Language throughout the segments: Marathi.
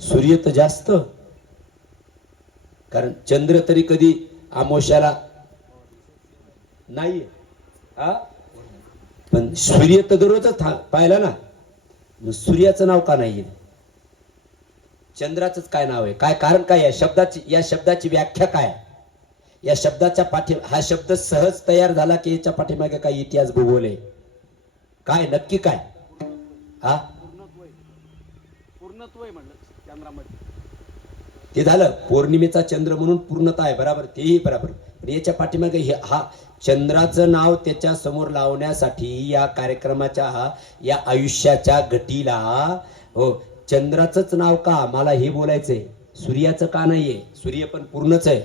सूर्य तर जास्त, कारण चंद्र तरी कधी आमोशाला नाहीये हा, पण सूर्य तर दररोजच पाहिला ना, मग सूर्याचं नाव का नाहीये? चंद्राचंच काय नाव आहे? काय कारण काय? या शब्दाची व्याख्या काय? या शब्दाच्या हा शब्द सहज तयार झाला की याच्या पाठीमागे काय इतिहास भूगोल आहे? काय नक्की काय? हा, पूर्णत्व आहे म्हणलं चंद्रामध्ये. ते झालं पौर्णिमेचा चंद्र म्हणून पूर्णता आहे, बराबर, तेही बराबर. पण याच्या पाठीमागे हा चंद्राचं नाव त्याच्या समोर लावण्यासाठी या कार्यक्रमाच्या या आयुष्याच्या घटीला हो चंद्राचंच नाव का मला हे बोलायचंय, सूर्याचं का नाहीये? सूर्य पण पूर्णच आहे.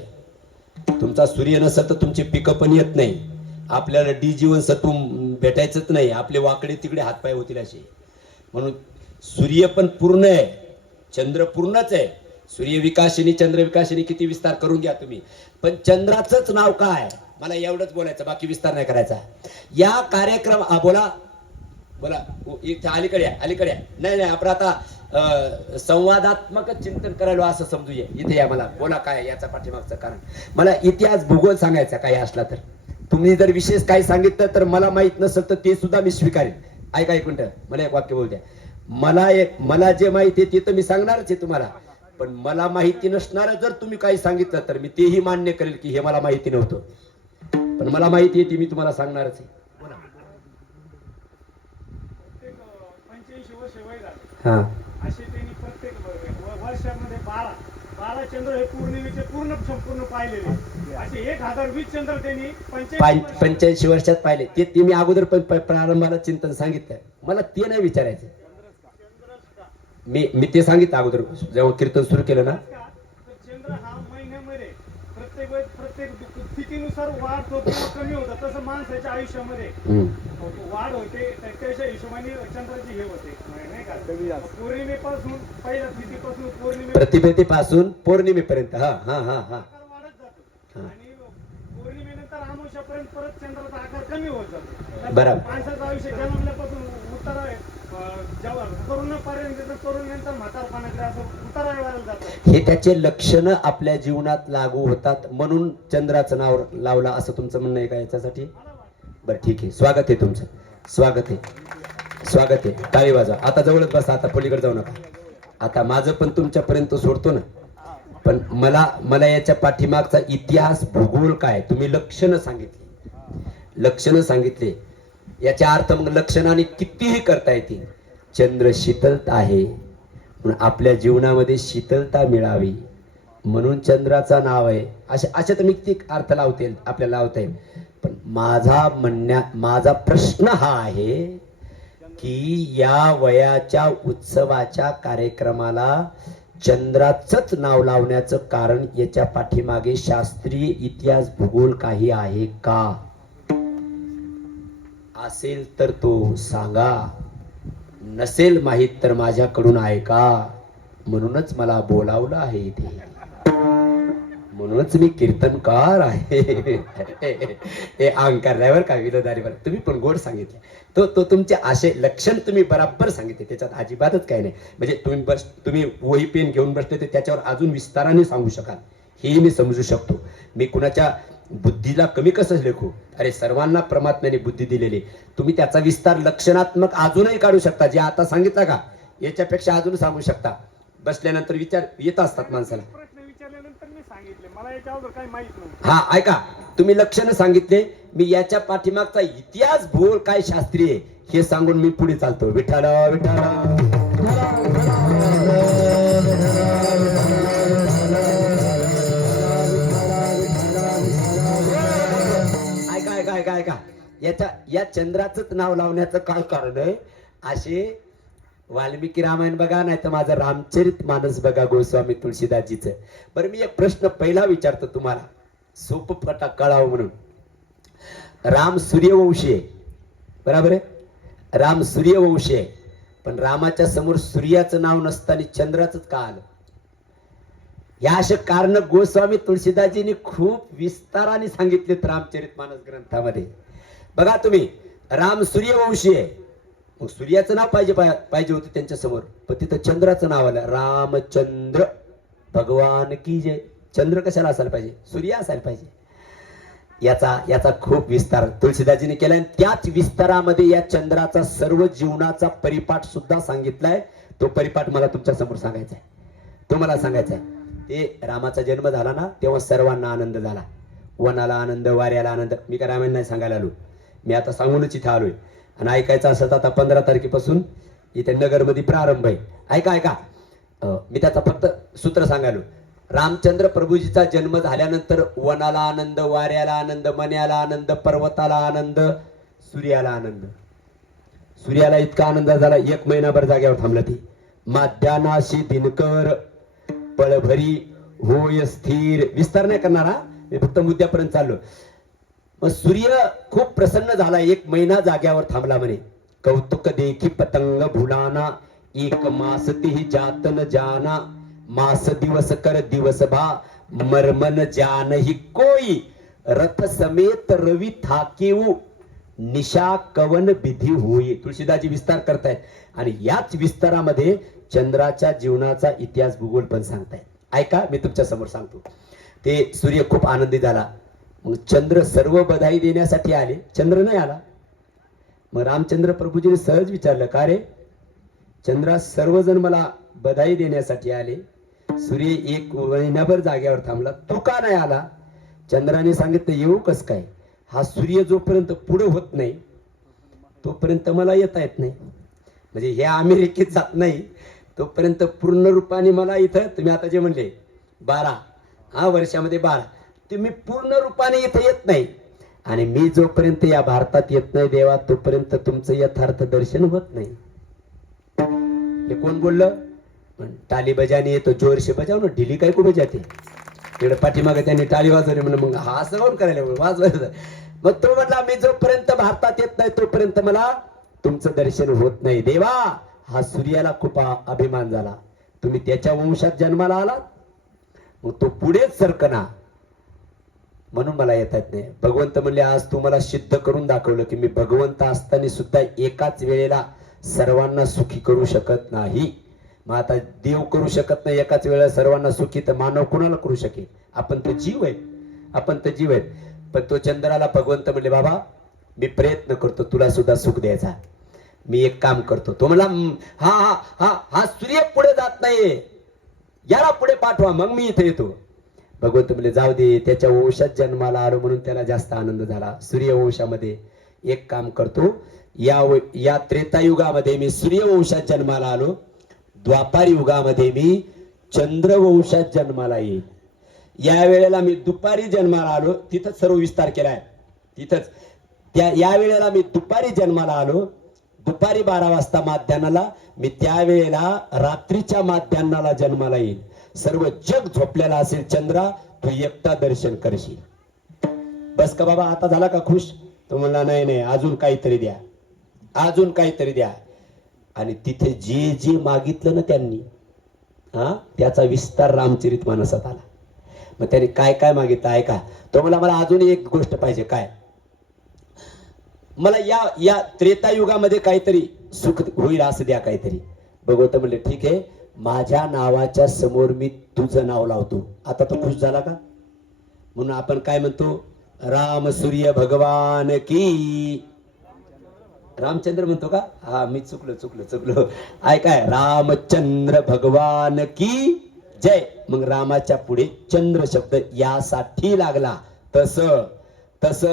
तुमचा सूर्य नसेल तर तुमची पिकं पण येत नाही, आपल्याला डी जीवनसत्व भेटायचंच नाही, आपले वाकडे तिकडे हातपाय होतील असे. म्हणून सूर्य पण पूर्ण आहे, चंद्र पूर्णच आहे. सूर्य विकासिनी चंद्र विकासिनी किती विस्तार करून घ्या तुम्ही, पण चंद्राचंच नाव काय मला एवढंच बोलायचं, बाकी विस्तार नाही करायचा. या कार्यक्रम बोला बोला इथे अलीकडे नाही आपण आता संवादात्मक चिंतन करायला असं समजूया. इथे या, मला बोला काय याचा पाठीमागचं कारण. मला इतिहास भूगोल सांगायचा काही असला तर, तुम्ही जर विशेष काही सांगितलं तर मला माहित नसेल तर ते सुद्धा मी स्वीकारेन. ऐका एक मिनिट, मला एक वाक्य बोलू द्या. मला जे माहिती आहे ते तर मी सांगणारच आहे तुम्हाला, पण मला माहिती नसणार जर तुम्ही काही सांगितलं तर मी तेही मान्य करेल की हे मला माहिती नव्हतं, पण मला माहिती आहे ती मी तुम्हाला सांगणारच आहे. हा, असे त्यांनी प्रत्येक वर्षामध्ये 12 चंद्र हे पौर्णिमेचे संपूर्ण पाहिलेले, असे 1020 चंद्र त्यांनी 85 वर्षात पाहिले. ते मी अगोदर पण प्रारंभाला चिंतन सांगितलं, मला ते नाही विचारायचं. मी ते सांगितलं अगोदर जेव्हा कीर्तन सुरू केलं ना. चंद्र हा महिन्यामध्ये प्रत्येक स्थितीनुसार वाढतो किंवा कमी होतं, तसं माणसाच्या आयुष्यामध्ये वाढ होते, त्याच्या हिशोबाने चंद्राची हे होते नाही का. पौर्णिमेपासून पहिल्या स्थितीपासून प्रतिभेपासून पौर्णिमेपर्यंत हा हा हा हा वाढत जातो, आणि पौर्णिमेनंतर अमावस्यापर्यंत परत चंद्राचा आकार कमी होत जातो. बरोबर. माणसाचं आयुष्य जन्मल्यापासून उतारा तरुणानंतर म्हातारपणाकडे असं उतारा व्हायला जातं. हे त्याचे लक्षण आपल्या जीवनात लागू होतात, म्हणून चंद्राचं नाव लावला असं तुमचं म्हणणं आहे का याच्यासाठी? बरं ठीक आहे, स्वागत आहे तुमचं, स्वागत आहे. टाळी वाजवा. आता जवळच बसा, आता पलीकडे जाऊ नका. आता माझं पण तुमच्यापर्यंत सोडतो ना, पण मला याच्या पाठीमागचा इतिहास भूगोल काय तुम्ही लक्षणं सांगितले, याचा अर्थ मग लक्षणाने कितीही करता येतील. चंद्र शीतलता आहे, म्हणून आपल्या जीवनामध्ये शीतलता मिळावी म्हणून चंद्राचा नाव आहे. अशा तर मी किती अर्थ आपल्याला लावता येईल. पण माझा प्रश्न हा आहे की या वयाच्या उत्सवाच्या कार्यक्रमाला चंद्राचंच नाव लावण्याचं कारण याच्या पाठीमागे शास्त्रीय इतिहास भूगोल काही आहे का? असेल तर तो सांगा, नसेल माहित तर माझ्याकडून ऐका. म्हणूनच मला बोलावलं आहे इथे, म्हणूनच मी कीर्तनकार आहे. हे अहंकार ड्रायव्हर का विलोदारीवर तुम्ही पण गोड सांगितले. तो तुमचे असे लक्षण तुम्ही बराबर सांगितले, त्याच्यात अजिबातच काही नाही. म्हणजे तुम्ही वही पेन घेऊन बसले तर त्याच्यावर अजून विस्ताराने सांगू शकाल, हे मी समजू शकतो. मी कुणाच्या बुद्धीला कमी कसं लेखू? अरे सर्वांना परमात्म्याने बुद्धी दिलेली, तुम्ही त्याचा विस्तार लक्षणात्मक अजूनही काढू शकता. जे आता सांगितलं का याच्यापेक्षा अजून सांगू शकता. बसल्यानंतर विचार येत असतात माणसाला. प्रश्न विचारल्यानंतर मी सांगितले, मला याच्यावर काही माहित नव्हतं. हा ऐका, तुम्ही लक्षणं सांगितले, मी याच्या पाठीमागचा इतिहास भूगोल काय शास्त्रीय हे सांगून मी पुढे चालतो. विठ्ठल विठ्ठल. ऐका या चंद्राचंच नाव लावण्याचं काय कारण आहे? असे वाल्मिकी रामायण बघा, नाही तर माझं रामचरित मानस बघा गोस्वामी तुळशीदासजीचं. बरं मी एक प्रश्न पहिला विचारतो तुम्हाला, सोपं पटा कळावं म्हणून. राम सूर्यवंशी आहे, बरोबर आहे? राम सूर्यवंशी आहे, पण रामाच्या समोर सूर्याचं नाव नसताना चंद्राचंच का आलं? या अशा कारण गोस्वामी तुळशीदासजींनी खूप विस्ताराने सांगितलेत रामचरित मानस ग्रंथामध्ये. बघा तुम्ही, राम सूर्यवंशी आहे, मग सूर्याचं नाव पाहिजे होतं त्यांच्या समोर, पण तिथं चंद्राचं नाव आलं, रामचंद्र भगवान की जय. चंद्र कशाला असायला पाहिजे? सूर्य असायला पाहिजे. याचा खूप विस्तार तुळशीदासजीने केलाय. त्याच विस्तारामध्ये या चंद्राचा सर्व जीवनाचा परिपाठ सुद्धा सांगितलाय. तो परिपाठ मला तुमच्या समोर सांगायचा आहे, तो मला सांगायचा आहे. ते रामाचा जन्म झाला ना, तेव्हा सर्वांना आनंद झाला. वनाला आनंद, वाऱ्याला आनंद. मी काय रामायण नाही सांगायला आलो, मी आता सांगूनच इथे आलोय. आणि ऐकायचं असं तर आता 15 तारखेपासून इथे नगरमध्ये प्रारंभ आहे. ऐका मी त्याचा फक्त सूत्र सांगायलो. रामचंद्र प्रभूजीचा जन्म झाल्यानंतर वनाला आनंद, वाऱ्याला आनंद, मन्याला आनंद, पर्वताला आनंद, सूर्याला आनंद. सूर्याला इतका आनंद झाला, 1 महिनाभर जाग्यावर थांबला. ती माध्यानाशी दिनकर पळभरी होय स्थिर. विस्तार नाही करणार हा, मी फक्त मुद्द्यापर्यंत चाललो. मग सूर्य खूप प्रसन्न झाला, 1 महिना जाग्यावर थांबला. म्हणे कौतुक देखी पतंग भुलाना, 1 मास तेही जात न जाना, मास दिवस कर दिवस भा, मर्मन जान ही कोई, रथ समेत रवी थाकेऊ, निशा कवन विधी होई. तुळशीदासजी विस्तार करतायत आणि याच विस्तारामध्ये चंद्राच्या जीवनाचा इतिहास भूगोल पण सांगतायत. ऐका, मी तुमच्या समोर सांगतो. ते सूर्य खूप आनंदी झाला. मग चंद्र सर्व बधाई देण्यासाठी आले, चंद्र नाही आला. मग रामचंद्र प्रभूजीने सहज विचारलं, का रे चंद्रा, सर्वजण मला बधाई देण्यासाठी आले, सूर्य 1 महिनाभर जाग्यावर थांबला, तू का नाही आला? चंद्राने सांगितलं, येऊ कस काय, हा सूर्य जोपर्यंत पुढे होत नाही तोपर्यंत मला येता येत नाही. म्हणजे हे अमेरिकेत जात नाही तोपर्यंत पूर्ण रूपाने मला इथं, तुम्ही आता जे म्हणले 12 वर्षामध्ये 12, तुम्ही पूर्ण रूपाने इथं येत नाही. आणि मी जोपर्यंत या भारतात येत नाही देवा, तोपर्यंत तुमचं यथार्थ दर्शन होत नाही. हे कोण बोललं? टाली बजाने येतो, जोर से बजाव ना, ढिली काय को बजाते. तिकडे पाठीमागे त्यांनी टाळी वाजवली म्हणून मग हा असं कोण करायला वाजवायचं. मग तो म्हटला, मी जोपर्यंत भारतात येत नाही तोपर्यंत मला तुमचं दर्शन होत नाही. देवा, हा सूर्याला खूप अभिमान झाला, तुम्ही त्याच्या वंशात जन्माला आलात, मग तो पुढेच सरकना, म्हणून मला येता येत नाही. भगवंत म्हणले, आज तुम्हाला सिद्ध करून दाखवलं की मी भगवंत असताना सुद्धा एकाच वेळेला सर्वांना सुखी करू शकत नाही. मग आता देव करू शकत नाही एकाच वेळेला सर्वांना सुखी, तर मानव कुणाला करू शकेल? आपण तर जीव आहेत. पण तो चंद्राला भगवंत म्हणले, बाबा मी प्रयत्न करतो तुला सुद्धा सुख द्यायचा, मी एक काम करतो. तो म्हणला, हा सूर्य पुढे जात नाही, याला पुढे पाठवा, मग मी इथे येतो. भगवंत म्हणले, जाऊ दे, त्याच्या वंशात जन्माला आलो म्हणून त्याला जास्त आनंद झाला. सूर्यवंशामध्ये एक काम करतो, या त्रेतायुगामध्ये मी सूर्यवंशात जन्माला आलो, द्वापार युगामध्ये मी चंद्रवंशात जन्माला येईल. या वेळेला मी दुपारी जन्माला आलो, तिथंच सर्व विस्तार केलाय. तिथंच या वेळेला मी दुपारी जन्माला आलो, दुपारी 12 वाजता माध्यान्हाला, मी त्यावेळेला रात्रीच्या माध्यान्हाला जन्माला येईल. सर्व जग झोपलेला असेल, चंद्रा तू एकटा दर्शन करशील. बस का बाबा, आता झाला का खुश? तो म्हणला, नाही, अजून काहीतरी द्या. आणि तिथे जे मागितलं ना त्यांनी, त्याचा विस्तार रामचरित मानसात आला. मग त्यांनी काय मागितलं ऐका. तो मला अजून एक गोष्ट पाहिजे. काय? मला या त्रेतायुगामध्ये काहीतरी सुख होईल असं द्या काहीतरी. भगवंत म्हणले, ठीक आहे, माझ्या नावाच्या समोर मी तुझं नाव लावतो. आता तो खुश झाला का? म्हणून आपण काय म्हणतो, राम सूर्य भगवान की. रामचंद्र म्हणतो का? मी चुकलो. ऐकाय, रामचंद्र भगवान की जय. मग रामाच्या पुढे चंद्र शब्द यासाठी लागला. तस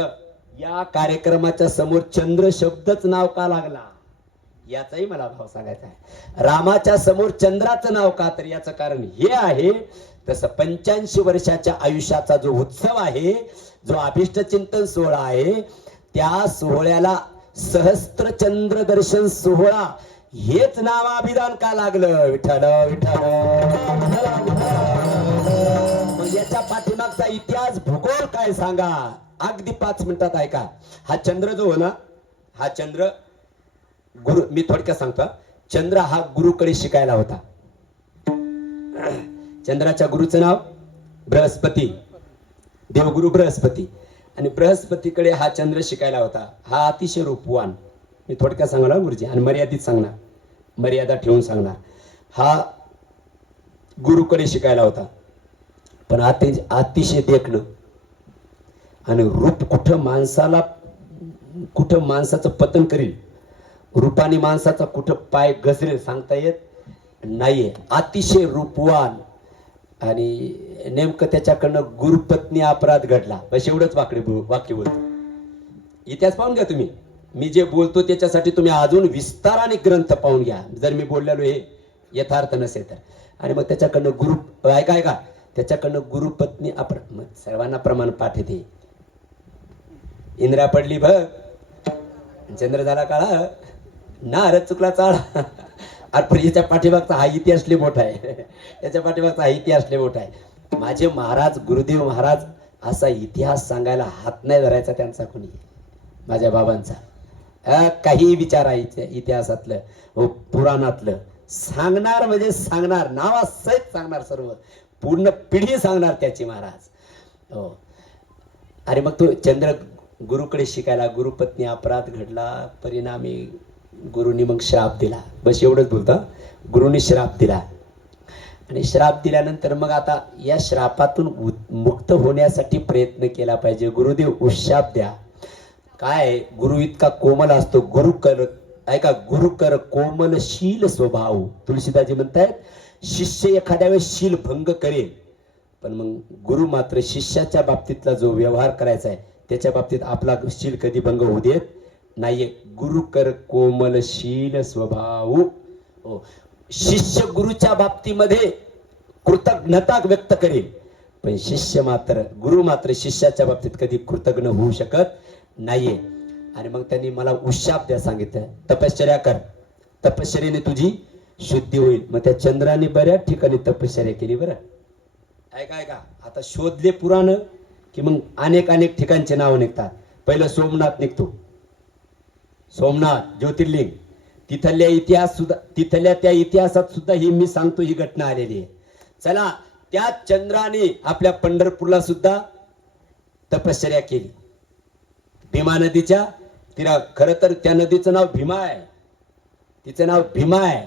या कार्यक्रमाच्या समोर चंद्र शब्दच नाव का लागला याचाही मला भाव सांगायचा आहे. रामाच्या समोर चंद्राचं नाव का, तर याचं कारण हे आहे, तसं 85 वर्षाच्या आयुष्याचा जो उत्सव आहे, जो अभिष्ट चिंतन सोहळा आहे, त्या सोहळ्याला सहस्त्र चंद्र दर्शन सोहळा हेच नावाभिधान का लागलं? विठ्ठल. मग याच्या पाठीमागचा इतिहास भूगोल काय सांगा, अगदी 5 मिनिटात ऐका. हा चंद्र जो हो ना, हा चंद्र गुरु, मी थोडक्यात सांगतो. चंद्र हा गुरुकडे शिकायला होता. चंद्राच्या गुरुचं नाव बृहस्पती, देवगुरु बृहस्पती. आणि बृहस्पतीकडे हा चंद्र शिकायला होता. हा अतिशय रूपवान, मी थोडक्यात सांगणार गुरुजी, आणि मर्यादित सांगणार, मर्यादा ठेवून सांगणार. हा गुरुकडे शिकायला होता, पण अतिशय देखणं आणि रूप कुठं माणसाचं पतन करील, रूपाने माणसाचा कुठं पाय घसरेल सांगता येत नाहीये. अतिशय रूपवान, आणि नेमकं त्याच्याकडनं गुरुपत्नी अपराध घडला. बस एवढंच वाक्य बोलतो. इतिहास पाहून घ्या तुम्ही. मी जे बोलतो त्याच्यासाठी तुम्ही अजून विस्ताराने ग्रंथ पाहून घ्या, जर मी बोललेलो हे यथार्थ नसेल तर. आणि मग त्याच्याकडनं ऐका त्याच्याकडनं गुरुपत्नी अपराध, मग सर्वांना प्रमाण पाठ येते. इंद्रा पडली बघ, चंद्र झाला काळा, नारद चुकला चाळा. पण याच्या पाठीमागचा हा इतिहास लय मोठा आहे. याच्या पाठीमागचा हा इतिहास लय मोठा आहे. माझे महाराज, गुरुदेव महाराज असा इतिहास सांगायला हात नाही धरायचा त्यांचा कोणी, माझ्या बाबांचा. काही विचार आहे इतिहासातलं, पुराणातलं सांगणार म्हणजे सांगणार, नावासहित सांगणार, सर्व पूर्ण पिढी सांगणार त्याची महाराज. हो. अरे मग तो चंद्र गुरुकडे शिकायला, गुरुपत्नी अपराध घडला, परिणामी गुरुनी मग श्राप दिला. बस एवढंच बोलतो. गुरुनी श्राप दिला, आणि श्राप दिल्यानंतर मग आता या श्रापातून मुक्त होण्यासाठी प्रयत्न केला पाहिजे. गुरुदेव उशाप द्या. काय गुरु इतका कोमल असतो, गुरुकर कोमलशील स्वभाव. तुलसीदाजी म्हणतायत शिष्य एखाद्या वेळेस शील भंग करेल, पण मग गुरु मात्र शिष्याच्या बाबतीतला जो व्यवहार करायचा आहे त्याच्या बाबतीत आपला शील कधी भंग होऊ देत नाहीये. गुरुकर कोमलशील स्वभाव. हो. शिष्य गुरुच्या बाबतीमध्ये कृतज्ञता व्यक्त करेल, पण गुरु मात्र शिष्याच्या बाबतीत कधी कृतज्ञ होऊ शकत नाहीये. आणि मग त्यांनी मला उशाप द्या सांगितलं, तपश्चर्या कर, तपश्चर्याने तुझी शुद्धी होईल. मग त्या चंद्राने बऱ्याच ठिकाणी तपश्चर्या केली. बरं ऐका आता शोधले पुराण की मग अनेक ठिकाणचे नाव निघतात. पहिलं सोमनाथ निघतो, सोमनाथ ज्योतिर्लिंग. तिथल्या त्या इतिहासात सुद्धा ही मी सांगतो ही घटना आलेली आहे. चला, त्या चंद्राने आपल्या पंढरपूरला सुद्धा तपश्चर्या केली. भीमा नदीच्या तीरा, खरं तर त्या नदीचं नाव भीमा आहे, तिचं नाव भीमा आहे.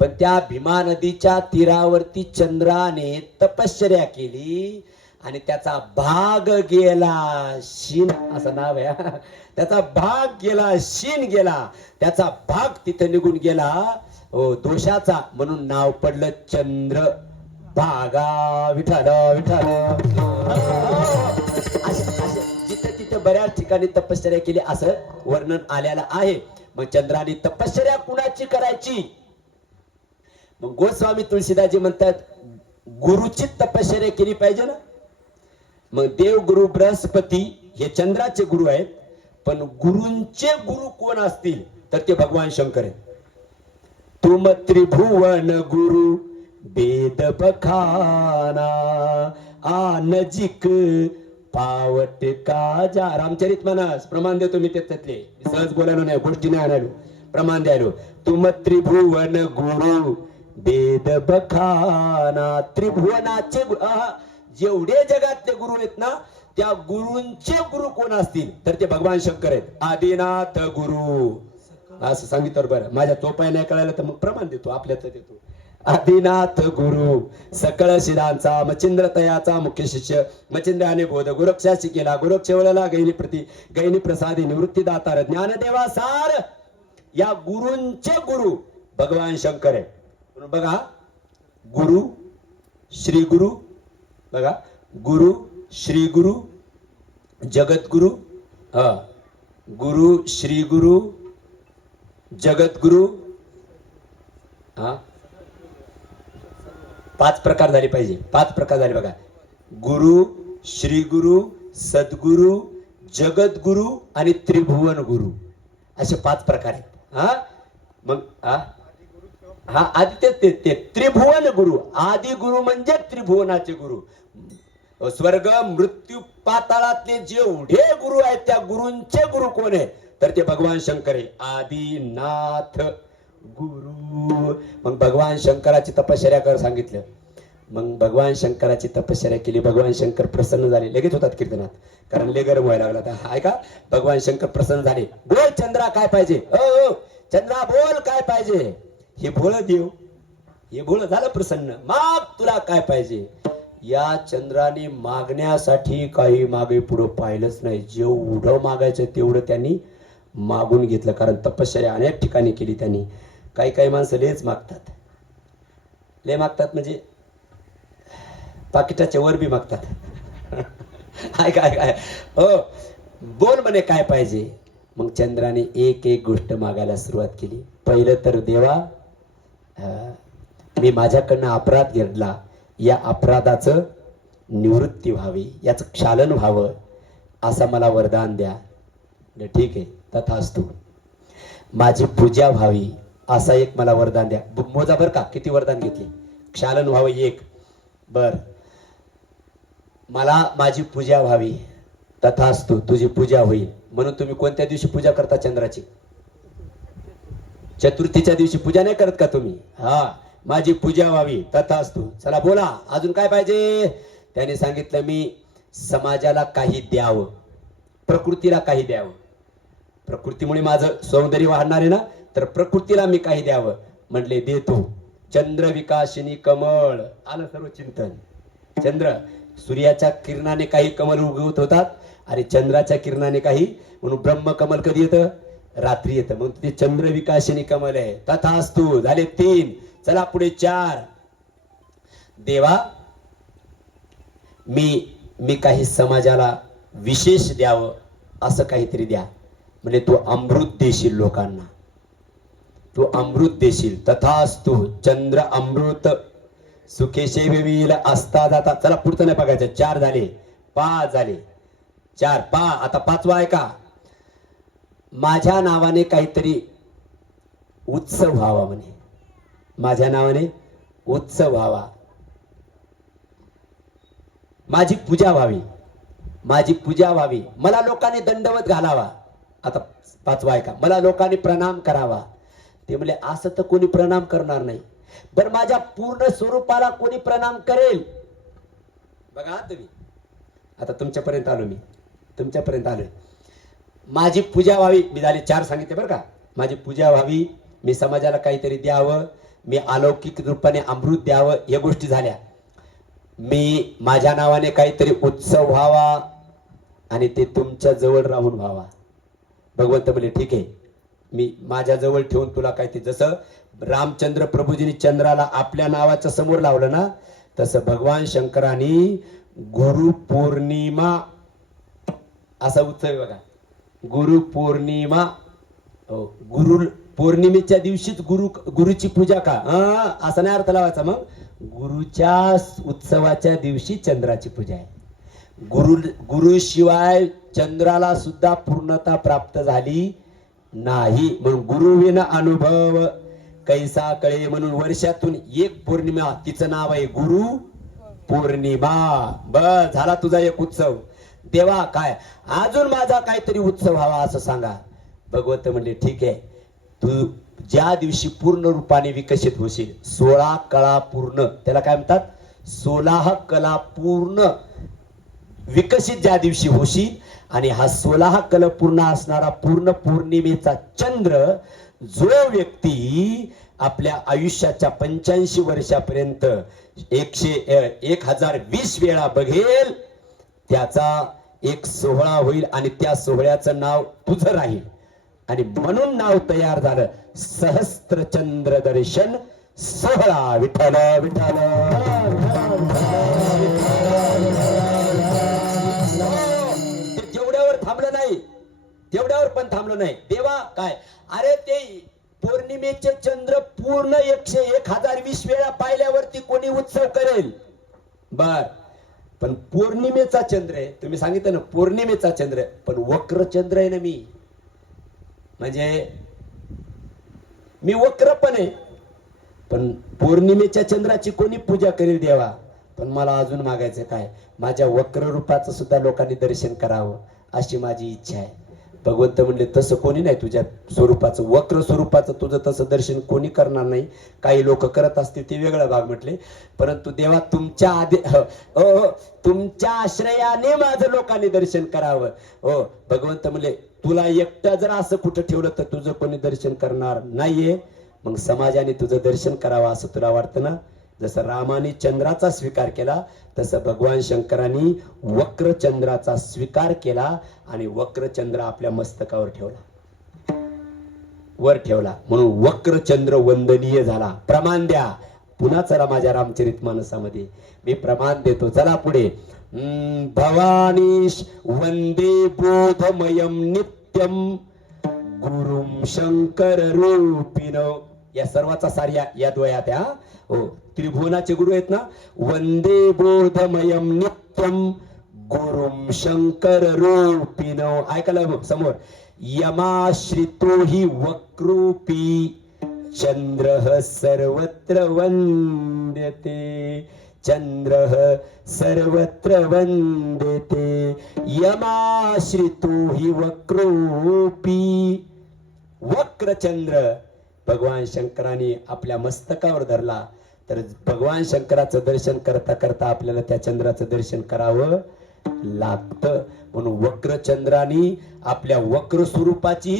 पण त्या भीमा नदीच्या तीरावरती चंद्राने तपश्चर्या केली आणि त्याचा भाग गेला शीन, असं नाव आहे. त्याचा भाग गेला, शीन गेला, त्याचा भाग तिथे निघून गेला, दोषाचा, म्हणून नाव पडलं चंद्र भागा. विठाल जिथे तिथे बऱ्याच ठिकाणी तपश्चर्या केली असं वर्णन आलेलं आहे. मग चंद्राने तपश्चर्या कुणाची करायची? मग गोस्वामी तुळशीदाजी म्हणतात गुरुची तपश्चर्या केली पाहिजे ना. मग देव गुरु बृहस्पती हे चंद्राचे गुरु आहेत, पण गुरूंचे गुरु कोण असतील तर ते भगवान शंकर आहेत. तुम त्रिभुवन गुरु वेद बखाना आ नजिक पावट का जा. रामचरित मानस प्रमाण देतो मी त्यातले, सहज बोलायलो नाही, गोष्टी नाही आणायलो, प्रमाण द्यायलो. तुम त्रिभुवन गुरु वेद बखाना. त्रिभुवनाचे जेवढे जगातले गुरु आहेत ना, त्या गुरूंचे गुरु कोण असतील तर ते भगवान शंकर आहेत. आदिनाथ गुरु असं सांगितलं. बरं, माझ्या चोपाय नाही कळायला तर मग प्रमाण देतो, आपल्याच देतो. आदिनाथ गुरु सकळ शिरांचा मचिंद्र तयाचा मुख्य शिष्य. मचिंद्राने बोध गोरक्षाशी केला, गोरक्ष वळला गैनी प्रसादी निवृत्ती दातार ज्ञानदेवा सार. या गुरूंचे गुरु भगवान शंकर आहे. म्हणून बघा, गुरु श्री गुरु, बघा गुरु श्री गुरु जगद्गुरु, गुरु श्री गुरु जगद्गुरु. पाच प्रकार झाले पाहिजे, पाच प्रकार झाले बघा. गुरु, श्री गुरु, सद्गुरु, जगद्गुरु आणि त्रिभुवन गुरु, असे पाच प्रकार आहेत. मग आधी ते त्रिभुवन गुरु. आदी गुरु म्हणजे त्रिभुवनाचे गुरु. स्वर्ग मृत्यू पाताळातले जेवढे गुरु आहेत त्या गुरूंचे गुरु कोण आहे तर ते भगवान शंकर आहे. आदिनाथ गुरु. मग भगवान शंकराची तपश्चर्या कर सांगितलं. मग भगवान शंकराची तपश्चर्या केली. भगवान शंकर प्रसन्न झाले. लगेच होतात कीर्तनात, कारण लय गरम व्हायला लागला. आता ऐका, भगवान शंकर प्रसन्न झाले. बोल चंद्रा काय पाहिजे, ओ चंद्रा बोल काय पाहिजे. हे भोळ देव, हे भोळ झालं प्रसन्न. माग तुला काय पाहिजे. या चंद्राने मागण्यासाठी काही मागे पुढं पाहिलंच नाही. जेवढं मागायचं तेवढं त्यांनी मागून घेतलं, कारण तपश्चर्या अनेक ठिकाणी केली त्यांनी. काही काही माणसं लेच मागतात, ले मागतात म्हणजे पाकिटाच्या वर बी मागतात. काय काय काय हो, बोल म्हणे काय पाहिजे. मग चंद्राने एक एक गोष्ट मागायला सुरुवात केली. पहिलं तर देवा, मी माझ्याकडनं अपराध घडला, या अपराधाचं निवृत्ती व्हावी, याचं क्षालन व्हावं, असं मला वरदान द्या. ठीक आहे, तथास्तु. माझी पूजा व्हावी, असा एक मला वरदान द्या. मोजा बर का, किती वरदान घेतली. क्षालन व्हावं एक, बर. मला माझी पूजा व्हावी, तथास्तु, तुझी पूजा होईल. म्हणून तुम्ही कोणत्या दिवशी पूजा करता चंद्राची? चतुर्थीच्या दिवशी पूजा नाही करत का तुम्ही? हा, माझी पूजा व्हावी, तथास्तु. चला बोला, अजून काय पाहिजे. त्याने सांगितलं, मी समाजाला काही द्यावं, प्रकृतीला काही द्यावं. प्रकृतीमुळे माझं सौंदर्य वाढणार आहे ना, तर प्रकृतीला मी काही द्यावं. म्हटले देतो. चंद्र विकासिनी कमळ, आलं सर्व चिंतन. चंद्र, सूर्याच्या किरणाने काही कमल उगवत होतात, आणि चंद्राच्या किरणाने काही, म्हणून ब्रह्मकमल कधी येतं? रात्री येतं. मग ते चंद्र विकासिनी कमल आहे. तथास्तु. झाले 3. चला पुढे 4. देवा, मी काही समाजाला विशेष द्यावं, असं काहीतरी द्या. म्हणजे तू अमृत देशील लोकांना, तू अमृत देशील. तथास्तु. चंद्र अमृत सुखे सेविल असता जाता. चला पुढचं नाही बघायचं. 4 झाले, 5 झाले, 4 5. आता 5वा आहे का, माझ्या नावाने काहीतरी उत्सव व्हावा. म्हणे माझ्या नावाने उत्सव व्हावा, माझी पूजा व्हावी, माझी पूजा व्हावी. मला लोकांनी दंडवत घालावा. आता 5वा आहे का, मला लोकांनी प्रणाम करावा. ते म्हणले असं तर कोणी प्रणाम करणार नाही, बरं माझ्या पूर्ण स्वरूपाला कोणी प्रणाम करेल. बघा तुम्ही, आता तुमच्यापर्यंत आलो, मी तुमच्यापर्यंत आलोय. माझी पूजा व्हावी, मी झाले 4 सांगितले बरं का. माझी पूजा व्हावी, मी समाजाला काहीतरी द्यावं, मी अलौकिक रूपाने अमृत द्यावं, या गोष्टी झाल्या. मी माझ्या नावाने काहीतरी उत्सव व्हावा, आणि ते तुमच्या जवळ राहून व्हावा. भगवंत बोले ठीक आहे, मी माझ्या जवळ ठेवून तुला काय, ते जसं रामचंद्र प्रभूजींनी चंद्राला आपल्या नावाच्या समोर लावलं ना, तसं भगवान शंकरांनी गुरु पौर्णिमा असा उत्सव आहे बघा. गुरु पौर्णिमा, गुरु पौर्णिमेच्या दिवशीच गुरुची पूजा का, असा नाही अर्थ लावायचा. मग गुरुच्या उत्सवाच्या दिवशी चंद्राची पूजा आहे. गुरु शिवाय चंद्राला सुद्धा पूर्णता प्राप्त झाली नाही. म्हणून गुरुविना अनुभव कैसा कळे. म्हणून वर्षातून एक पौर्णिमा, तिचं नाव आहे गुरु पौर्णिमा. बस झाला तुझा एक उत्सव. देवा काय अजून माझा काहीतरी उत्सव व्हावा असं सांगा. भगवंत म्हणले ठीक आहे, तू ज्या दिवशी पूर्ण रूपाने विकसित होशील, 16 कला पूर्ण, त्याला काय म्हणतात, 16 कला पूर्ण विकसित ज्या दिवशी होशील, आणि हा 16 कला पूर्ण असणारा पूर्ण पौर्णिमेचा चंद्र जो व्यक्ती आपल्या आयुष्याच्या 85 वर्षापर्यंत 1020 वेळा बघेल, त्याचा एक सोहळा होईल, आणि त्या सोहळ्याचं नाव तुझं राहील. आणि म्हणून नाव तयार झालं सहस्त्रचंद्र दर्शन सोहळा. विठ्ठल विठ्ठल. जेवढ्यावर थांबलं नाही, तेवढ्यावर पण थांबलं नाही. देवा काय, अरे ते पौर्णिमेचे चंद्र पूर्ण 1020 वेळा पाहिल्यावरती कोणी उत्सव करेल. बर, पण पौर्णिमेचा चंद्र आहे, तुम्ही सांगितलं ना पौर्णिमेचा चंद्र, पण वक्र चंद्र आहे ना मी, म्हणजे मी वक्र पण आहे, पण पौर्णिमेच्या चंद्राची कोणी पूजा करेल देवा. पण मला अजून मागायचं काय, माझ्या वक्र रूपाचं सुद्धा लोकांनी दर्शन करावं अशी माझी इच्छा आहे. भगवंत म्हणले तसं कोणी नाही तुझ्या स्वरूपाचं, वक्र स्वरूपाचं तुझं तसं दर्शन कोणी करणार नाही. काही लोक करत असतील ते वेगळा भाग म्हटले, परंतु देवा तुमच्या तुमच्या आश्रयाने माझं लोकांनी दर्शन करावं. हो, भगवंत म्हणले तुला एकटा जर असं कुठं ठेवलं तर तुझं कोणी दर्शन करणार नाहीये. मग समाजाने तुझं दर्शन करावं असं तुला वाटतं ना. जसं रामाने चंद्राचा स्वीकार केला तसं भगवान शंकरांनी वक्र चंद्राचा स्वीकार केला आणि वक्र चंद्र आपल्या मस्तकावर ठेवला, वर ठेवला, म्हणून वक्र चंद्र वंदनीय झाला. प्रमाण द्या. पुन्हा चला माझ्या रामचरित मानसामध्ये मी प्रमाण देतो. चला पुढे. भवानीश वंदे बोधमयम नित्यम गुरुम शंकर रूपिनो. या सर्वाचा सार या द्वयात या. हो, त्रिभुवनाचे गुरु आहेत ना. वंदे बोधमयम नित्यम गुरुम शंकर रूपिनो. ऐकलं समोर. यमाश्रितो हि वक्रूपी चंद्र सर्वत्र वंद्यते. चंद्र सर्वत्र वंद्यते. यमाश्रितो हि वक्रूपी. वक्रचंद्र भगवान शंकराने आपल्या मस्तकावर धरला तर भगवान शंकराचं दर्शन करता करता आपल्याला त्या चंद्राचं दर्शन करावं लागतं. म्हणून वक्रचंद्राने आपल्या वक्र स्वरूपाची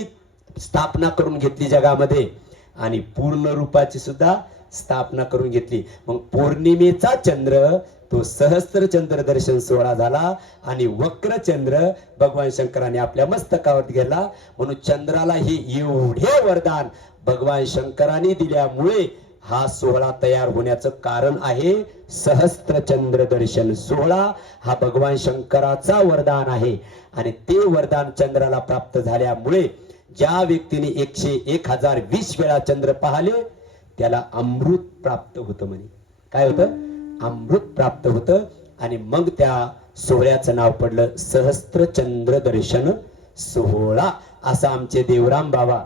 स्थापना करून घेतली जगामध्ये आणि पूर्ण रूपाची सुद्धा स्थापना करून घेतली. मग पौर्णिमेचा चंद्र तो सहस्त्र चंद्र दर्शन सोहळा झाला आणि वक्रचंद्र भगवान शंकराने आपल्या मस्तकावर गेला. म्हणून चंद्राला हे एवढे वरदान भगवान शंकराने दिल्यामुळे हा सोहळा तयार होण्याचं कारण आहे. सहस्त्र चंद्र दर्शन सोहळा हा भगवान शंकराचा वरदान आहे आणि ते वरदान चंद्राला प्राप्त झाल्यामुळे ज्या व्यक्तीने 1020 वेळा चंद्र पाहिले त्याला अमृत प्राप्त होतं. म्हणे काय होतं? अमृत प्राप्त होतं. आणि मग त्या सोहळ्याचं नाव पडलं सहस्त्र चंद्र दर्शन सोहळा. असं आमचे देवराम बाबा,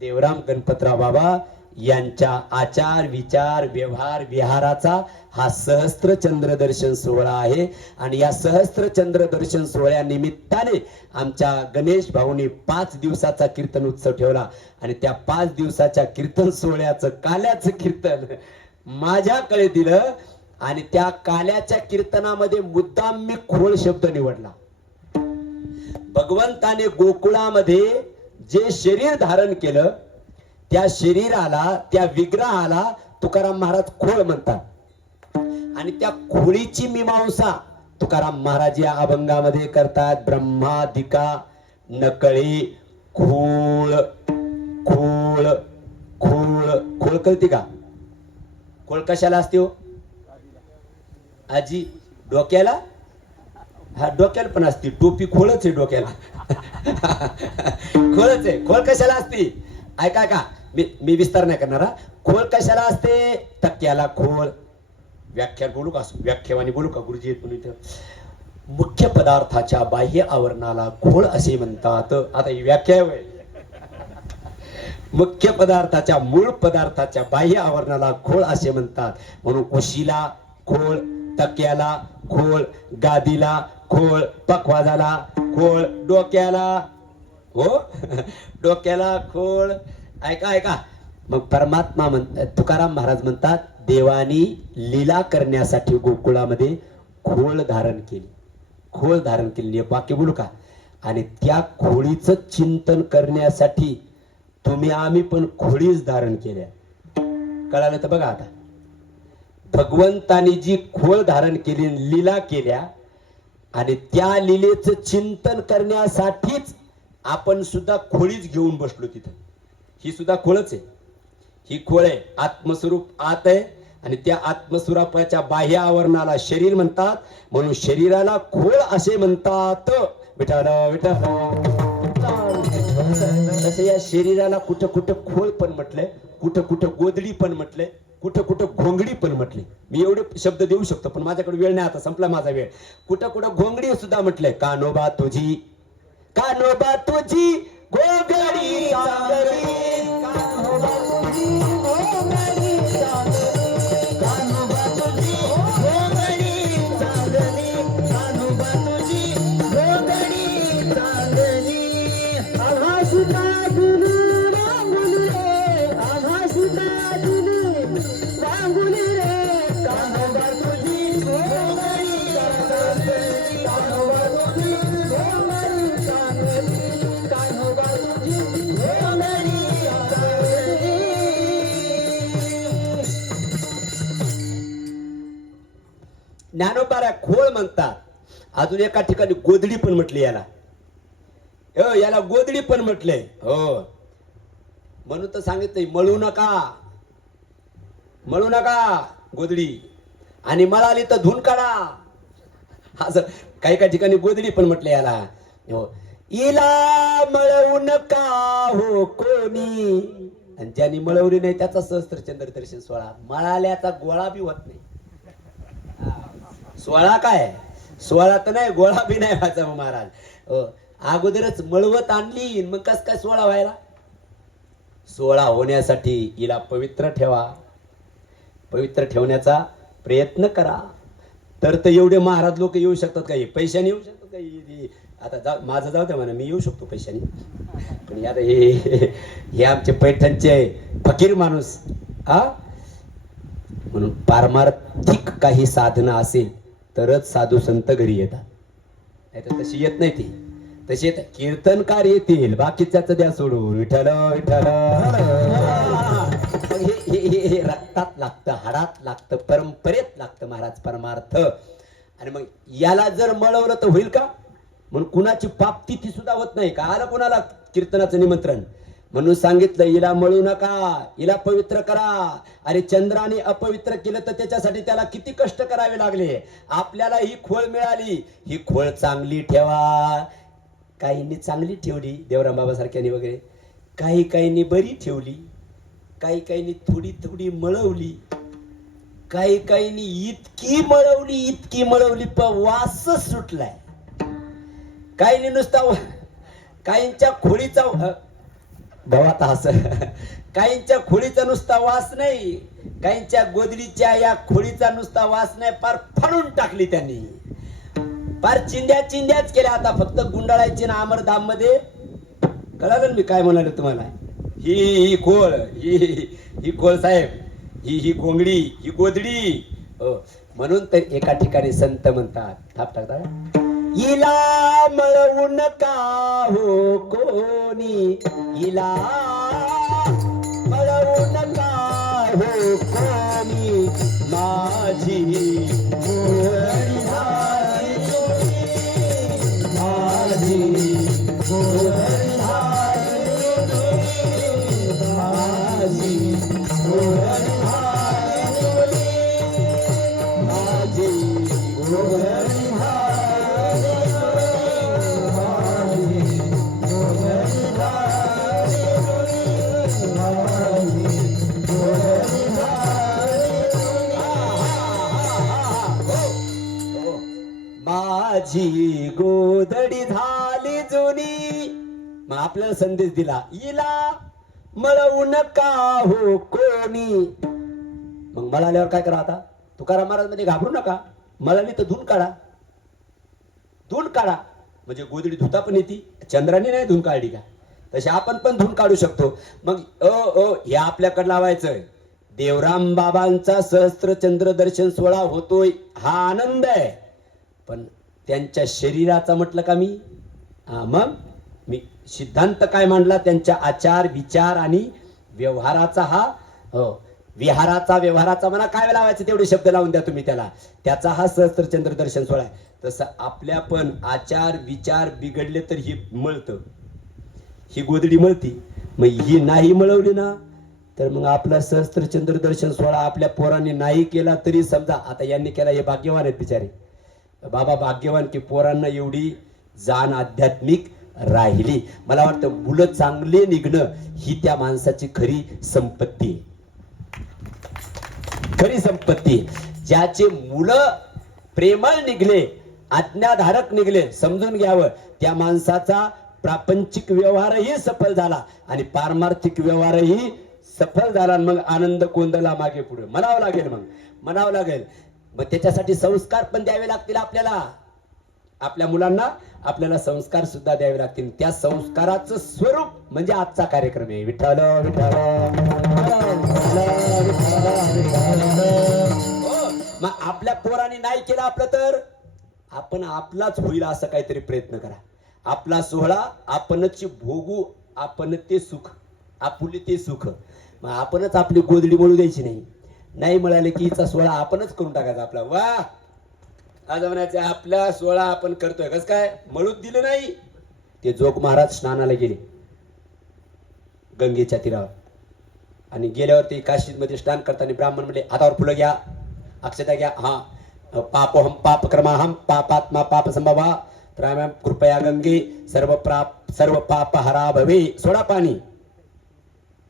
देवराम गणपतराव बाबा यांच्या आचार विचार व्यवहार विहाराचा हा सहस्त्र चंद्र दर्शन सोहळा आहे. आणि या सहस्त्र चंद्र दर्शन सोहळ्या निमित्ताने आमच्या गणेश भाऊनी 5 दिवसाचा कीर्तन उत्सव ठेवला आणि त्या 5 दिवसाच्या कीर्तन सोहळ्याचं काल्याचं कीर्तन माझ्याकडे दिलं आणि त्या काल्याच्या कीर्तनामध्ये मुद्दाम मी खोल शब्द निवडला. भगवंताने गोकुळामध्ये जे शरीर धारण केलं त्या शरीराला, त्या विग्रहाला तुकाराम महाराज खोळ म्हणतात आणि त्या खोळीची मीमांसा तुकाराम महाराज या अभंगामध्ये करतात. ब्रह्मादिका नकळे खोळ खोळ खोळ. खोळ कळते का? खोळ कशाला असते हो आजी? डोक्याला. हा, डोक्याला पण असते. टोपी खोळच आहे डोक्याला. खोळच आहे. खोळ कशाला असते? ऐका का, मी विस्तार नाही करणार. खोळ कशाला असते? टक्क्याला खोळ. व्याख्या बोलू का? व्याख्यावानी बोलू का? गुरुजी येत म्हणून इथं. मुख्य पदार्थाच्या बाह्य आवरणाला खोळ असे म्हणतात. आता ही व्याख्या आहे. मुख्य पदार्थाच्या, मूळ पदार्थाच्या बाह्य आवरणाला खोळ असे म्हणतात. म्हणून उशीला खोळ, तक्याला खोळ, गादीला खोळ, पखवाजाला खोळ, डोक्याला हो डोक्याला खोळ. ऐका ऐका. मग परमात्मा तुकाराम महाराज म्हणतात देवानी लीला करण्यासाठी गोकुळामध्ये खोळ धारण केली. खोळ धारण केली. एक वाक्य बोलू का? आणि त्या खोळीचं चिंतन करण्यासाठी तुम्ही आम्ही पण खोळीच धारण केल्या. कळालं तर बघा. आता भगवंतानी जी खोळ धारण केली, लीला केल्या आणि त्या लीलेचं चिंतन करण्यासाठीच आपण सुद्धा खोळीच घेऊन बसलो तिथं. ही सुद्धा खोळच आहे. ही खोळ आहे. आत्मस्वरूप आत आहे आणि त्या आत्मस्वरूपाच्या बाह्य आवरणाला शरीर म्हणतात. म्हणून शरीराला खोळ असे म्हणतात. विठाल विठाल. तसं या शरीराला कुठं कुठं खोळ पण म्हटलंय, कुठं कुठं गोदडी पण म्हटलंय, कुठं कुठं घोंगडी पण म्हटली. मी एवढे शब्द देऊ शकतो पण माझ्याकडे वेळ नाही. आता संपला माझा वेळ. कुठं कुठं घोंगडी सुद्धा म्हटलंय. कानोबा तुझी, कानोबा तुझी घोंगडी चांगली, कानोबा तुझी घोंगडी चांगली, कानोबा तुझी घोंगडी चांगली, कानोबा तुझी घोंगडी चांगली. ज्ञानोबाला खोळ म्हणतात. अजून एका ठिकाणी गोधडी पण म्हटली याला. याला गोधडी पण म्हटलंय. हो, म्हणून तर सांगितलंय मळू नका, मळू नका गोधडी, आणि मळाली तर धुवून काढा. असं काही काही ठिकाणी गोधडी पण म्हटलं याला. हो, इला मळवू नका हो कोणी, आणि ज्यांनी मळवली नाही त्याचा सहस्त्रचंद्र दर्शन सोहळा. मळाल्याचा गोळा बी होत नाही. सोहळा काय, सोहळा तर नाही, गोळा बी नाही व्हायचा मग महाराज. हो, अगोदरच मळवत आणली, मग कस काय सोहळा व्हायला. सोहळा होण्यासाठी हिला पवित्र ठेवा, पवित्र ठेवण्याचा प्रयत्न करा. तर एवढे महाराज लोक येऊ शकतात काही, पैशाने येऊ शकतात काही. आता माझं जाऊ द्या म्हणा, मी येऊ शकतो पैशाने, पण आता हे आमचे पैठणचे फकीर माणूस. म्हणून पारमार्थिक काही साधना असेल तरच साधू संत घरी येतात, नाही तर तशी येत नाही ती. तशी येत कीर्तनकार येतील, बाकीच्याच द्या सोडून. विठ्ठल विठ्ठल. हे रक्तात लागतं, हाडात लागतं, परंपरेत लागतं महाराज परमार्थ. आणि मग याला जर मळवलं तर होईल का. म्हणून कुणाची पाप्ती ती सुद्धा होत नाही का. आलं कोणाला कीर्तनाचं निमंत्रण, म्हणून सांगितलं हिला मळू नका, हिला पवित्र करा. अरे चंद्राने अपवित्र केलं तर त्याच्यासाठी त्याला किती कष्ट करावे लागले. आपल्याला ही खोळ मिळाली, ही खोळ चांगली ठेवा. काहींनी चांगली ठेवली देवराम बाबा सारख्यानी वगैरे, काही काहींनी बरी ठेवली, काही काहींनी थोडी थोडी मळवली, काही काहींनी इतकी मळवली पण वासच सुटलाय. काहींनी नुसता, काहींच्या खोळीचा भावात हस, काहींच्या खोळीचा नुसता वास नाही, काहींच्या गोदडीच्या या खोळीचा नुसता वास नाही, पार फाडून टाकली त्यांनी, पार चिंध्याच केल्या. आता फक्त गुंडाळायची ना अमरधाम मध्ये. कळालं मी काय म्हणाले तुम्हाला. ही खोळ, ही खोळ साहेब, ही कोंगडी, ही गोदडी. म्हणून तर एका ठिकाणी संत म्हणतात, थाप टाकतात, इला मळवू नका हो कोणी, इला मळवू नका हो कोणी, माझी गोधडी झाली जोडी, माझी गोधडी झाली जोडी, माझी गोधडी झाली जोडी, माझी गोधडी. माझी गोधडी झाली जुनी. मग आपल्याला संदेश दिला, हिला मळवू नका हो कोणी. मग मळाल्यावर काय करा आता. तुकाराम महाराज मध्ये घाबरू नका, मळाली तर धुवून काढा, धुवून काढा. म्हणजे गोधडी धुता पण येते, चंद्राने नाही धुवून काढली का, तसे आपण पण धुवून काढू शकतो. मग हे आपल्याकडे लावायचं. देवराम बाबांचा सहस्त्रचंद्र दर्शन सोहळा होतोय, हा आनंद आहे. पण त्यांच्या शरीराचा म्हटलं का मी, मग मी सिद्धांत काय मांडला, त्यांच्या आचार विचार आणि व्यवहाराचा. हा व्यवहाराचा म्हणा, काय लावायचं तेवढे शब्द लावून द्या तुम्ही त्याला, त्याचा हा सहस्त्रचंद्र दर्शन सोहळा आहे. तसं आपल्या पण आचार विचार बिघडले तर ही मळतं, ही गोधडी मळती. मग ही नाही मळवली ना तर मग आपला सहस्त्रचंद्र दर्शन सोहळा आपल्या पोरांनी नाही केला तरी समजा. आता यांनी केला, हे भाग्यवान आहेत बिचारे बाबा, भाग्यवान की पोरांना एवढी जाण आध्यात्मिक राहिली. मला वाटतं मुलं चांगले निघणं ही त्या माणसाची खरी संपत्ती, खरी संपत्ती. ज्याचे मुलं प्रेमळ निघले, आज्ञाधारक निघले, समजून घ्यावं त्या माणसाचा प्रापंचिक व्यवहारही सफल झाला आणि पारमार्थिक व्यवहारही सफल झाला. मग आनंद कोंदला मागे पुढे म्हणावं लागेल, मग म्हणावं लागेल. मग त्याच्यासाठी संस्कार पण द्यावे लागतील आपल्याला, आपल्या मुलांना आपल्याला संस्कार सुद्धा द्यावे लागतील. त्या संस्काराचं स्वरूप म्हणजे आजचा कार्यक्रम आहे. विठ्ठल विठ्ठल. मग आपल्या पोरांनी नाही केलं आपलं तर आपण आपलाच होईल असं काहीतरी प्रयत्न करा. आपला सोहळा आपणच भोगू, आपण ते सुख, आपुले ते सुख. मग आपणच आपली गोधडी मळू द्यायची नाही. नाही मिळाले की हिचा सोहळा आपणच करून टाकायचा आपला. वा आज म्हणायचे आपला सोहळा आपण करतोय कस काय मळूत दिलं नाही. ते जोग महाराज स्नानाला गेले गंगेच्या तीरावर आणि गेल्यावर ते काशीमध्ये स्नान करताना ब्राह्मण म्हणले हातावर फुलं घ्या अक्षता घ्या. हा पापोहम पाप क्रमाहम पापात्मा पाप संभवा त्राम्याम कृपया गंगे सर्व पाप हरा भवे. सोडा पाणी.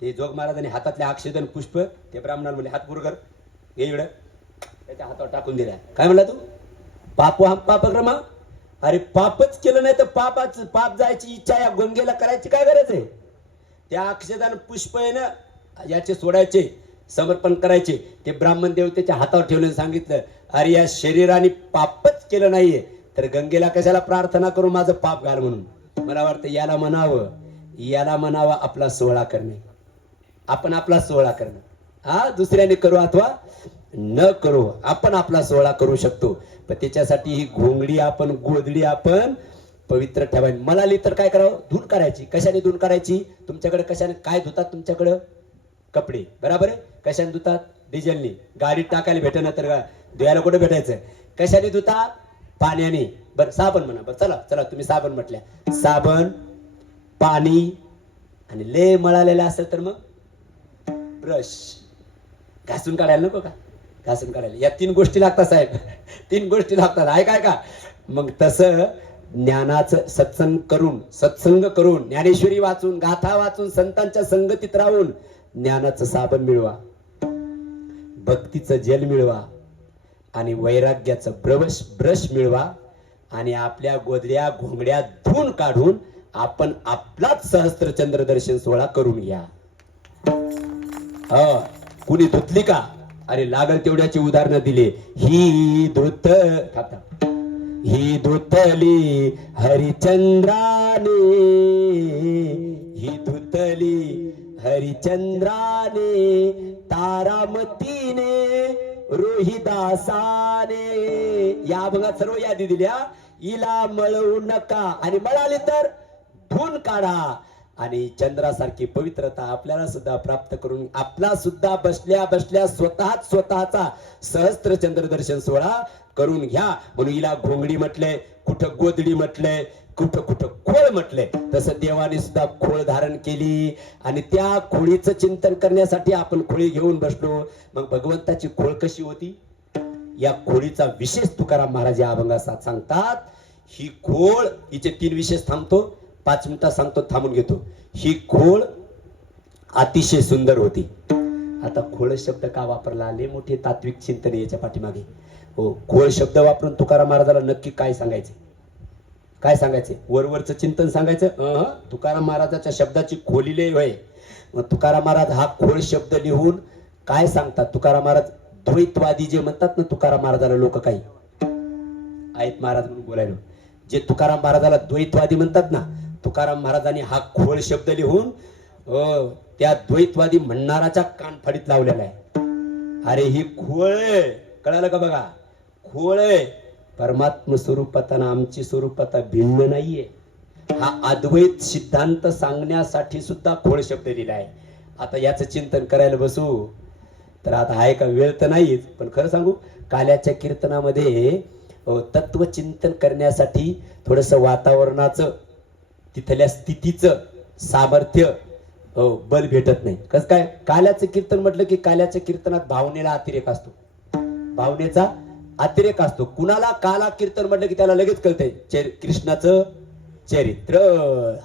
ते जोग महाराजांनी हातातले अक्षदन पुष्प ते ब्राह्मणाला म्हणले हात पुरकर घे इकडं. त्याच्या हातावर टाकून दिल्या. काय म्हणला तू पापोहम पाप क्रमा. अरे पापच केलं नाही तर पाप जायची इच्छा या गंगेला करायची काय गरज आहे. त्या अक्षदान पुष्प आहे ना याचे सोडायचे समर्पण करायचे. ते ब्राह्मण देवतेच्या हातावर ठेवले सांगितलं अरे या शरीराने पापच केलं नाहीये तर गंगेला कशाला प्रार्थना करू माझं पाप घाल म्हणून. मला वाटतं याला म्हणावं आपला सोहळा करणे. आपण आपला सोहळा करणं. हा दुसऱ्याने करू अथवा न करू आपण आपला सोहळा करू शकतो. पण त्याच्यासाठी ही घोंगडी आपण गोधडी आपण पवित्र ठेवायची. मलाली तर काय करावं धुवून काढायची. कशाने धुवून काढायची. तुमच्याकडे कशाने काय धुतात तुमच्याकडं कपडे बरोबर आहे. कशाने धुतात डिझेलने. गाडीत टाकायला भेटणं तर धुवायला कुठे भेटायचं. कशाने धुतात पाण्याने. बरं साबण म्हणा. बरं चला चला तुम्ही साबण म्हटल्या. साबण पाणी आणि लय मळालेलं असेल तर मग ब्रश घासून काढायला नको का. घासून काढायला या 3 गोष्टी लागतात साहेब. 3 गोष्टी लागतात ऐकाय का. मग तसं ज्ञानाचं सत्संग करून ज्ञानेश्वरी वाचून गाथा वाचून संतांच्या संगतीत राहून ज्ञानाचं साबण मिळवा भक्तीचं जल मिळवा आणि वैराग्याचं ब्रश मिळवा आणि आपल्या गोधड्या घोंगड्या धुवून काढून आपण आपलाच सहस्त्रचंद्र दर्शन सोहळा करून घ्या. कुणी धुतली का. अरे लागल तेवढ्याची उदाहरणं दिले. ही धुतली हरिचंद्राने. ही धुतली हरिचंद्राने तारामतीने रोहिदासाने. या अभंगात सर्व यादी दिल्या. हिला मळवू नका आणि मळाली तर धुवून काढा आणि चंद्रासारखी पवित्रता आपल्याला सुद्धा प्राप्त करून आपला सुद्धा बसल्या स्वतःचा सहस्त्र चंद्र दर्शन सोहळा करून घ्या. म्हणून हिला घोंगडी म्हटलंय कुठं गोधडी म्हटलंय कुठं खोळ म्हटलंय. तसं देवाने सुद्धा खोळ धारण केली आणि त्या खोळीचं चिंतन करण्यासाठी आपण खोळी घेऊन बसलो. मग भगवंताची खोळ कशी होती. या खोळीचा विशेष तुकाराम महाराज या अभंगात सांगतात. ही खोळ हिचे 3 विशेष थांबतो 5 मिनिटात सांगतो थांबून घेतो. ही खोळ अतिशय सुंदर होती. आता खोळ शब्द का वापरला लय मोठे तात्विक चिंतन याच्या पाठीमागे. हो खोळ शब्द वापरून तुकाराम महाराजाला नक्की काय सांगायचे. काय सांगायचे वरवरचं चिंतन सांगायचं. तुकाराम महाराजाच्या शब्दाची खोलीले होय. मग तुकाराम महाराज हा खोळ शब्द लिहून काय सांगतात. तुकाराम महाराज द्वैतवादी जे म्हणतात ना तुकाराम महाराजाला लोक काही आहेत महाराज म्हणून बोलायला जे तुकाराम महाराजाला द्वैतवादी म्हणतात ना तुकाराम महाराजांनी हा खोळ शब्द लिहून त्या द्वैतवादी म्हणणाराच्या कानफडीत लावलेला आहे. अरे ही खोळ कळालं का बघा. खोळ परमात्म स्वरूपातना आमची स्वरूपाता भिन्न नाहीये. हा अद्वैत सिद्धांत सांगण्यासाठी सुद्धा खोळ शब्द लिहिला आहे. आता याचं चिंतन करायला बसू तर आता आहे का वेळ तर नाहीच. पण खरं सांगू काल्याच्या कीर्तनामध्ये तत्वचिंतन करण्यासाठी थोडस वातावरणाचं तिथल्या स्थितीचं सामर्थ्य बल भेटत नाही. कसं काय काल्याचं कीर्तन म्हटलं की काल्याच्या कीर्तनात भावनेला अतिरेक असतो. भावनेचा अतिरेक असतो. कुणाला काला कीर्तन म्हटलं की त्याला लगेच कळतंय कृष्णाचं चरित्र.